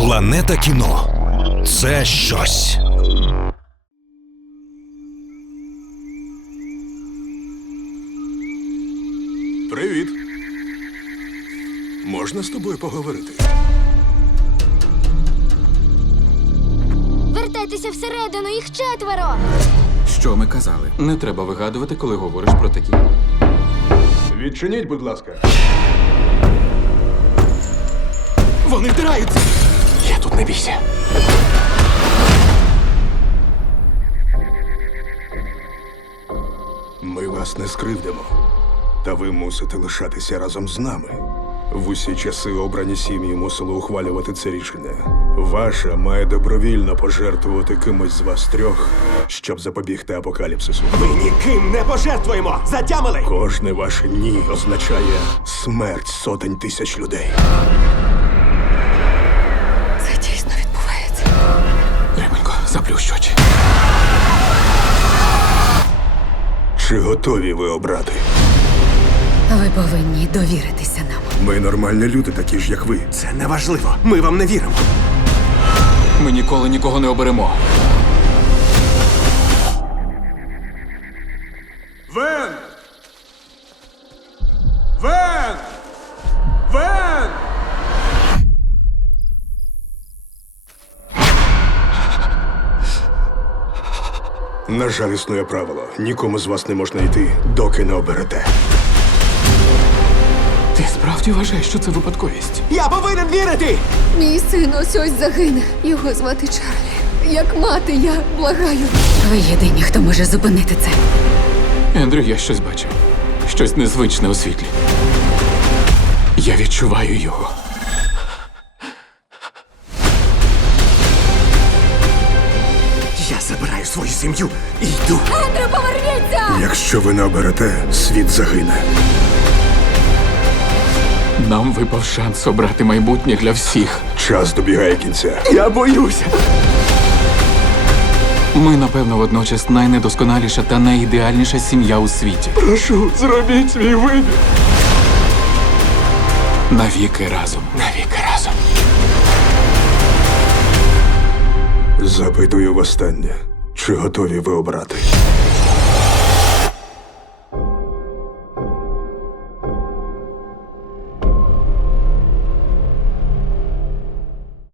Планета кіно це щось. Привіт. Можна з тобою поговорити? Вертайтеся всередину, їх четверо. Що ми казали? Не треба вигадувати, коли говориш про такі. Відчиніть, будь ласка. Вони втираються! Не бійся. Ми вас не скривдимо. Та ви мусите лишатися разом з нами. В усі часи обрані сім'ї мусили ухвалювати це рішення. Ваша має добровільно пожертвувати кимось з вас трьох, щоб запобігти апокаліпсису. Ми ніким не пожертвуємо! Затямили! Кожне ваше ні означає смерть сотень тисяч людей. Чи готові ви обрати? Ви повинні довіритися нам. Ми нормальні люди, такі ж, як ви. Це не важливо. Ми вам не віримо. Ми ніколи нікого не оберемо. Вен! Вен! На жаль, існує правило. Нікому з вас не можна йти, доки не оберете. Ти справді вважаєш, що це випадковість? Я повинен вірити! Мій син ось ось загине. Його звати Чарлі. Як мати, я благаю. Ви єдині, хто може зупинити це. Ендрю, я щось бачив. Щось незвичне у світлі. Я відчуваю його. Забираю свою сім'ю і йду. Ендрю, поверніться! Якщо ви не оберете, світ загине. Нам випав шанс обрати майбутнє для всіх. Час добігає кінця. Я боюся. Ми, напевно, водночас найнедосконаліша та найідеальніша сім'я у світі. Прошу, зробіть свій вибір. Навіки разом. Навіки разом. Запитую востаннє, чи готові ви обрати?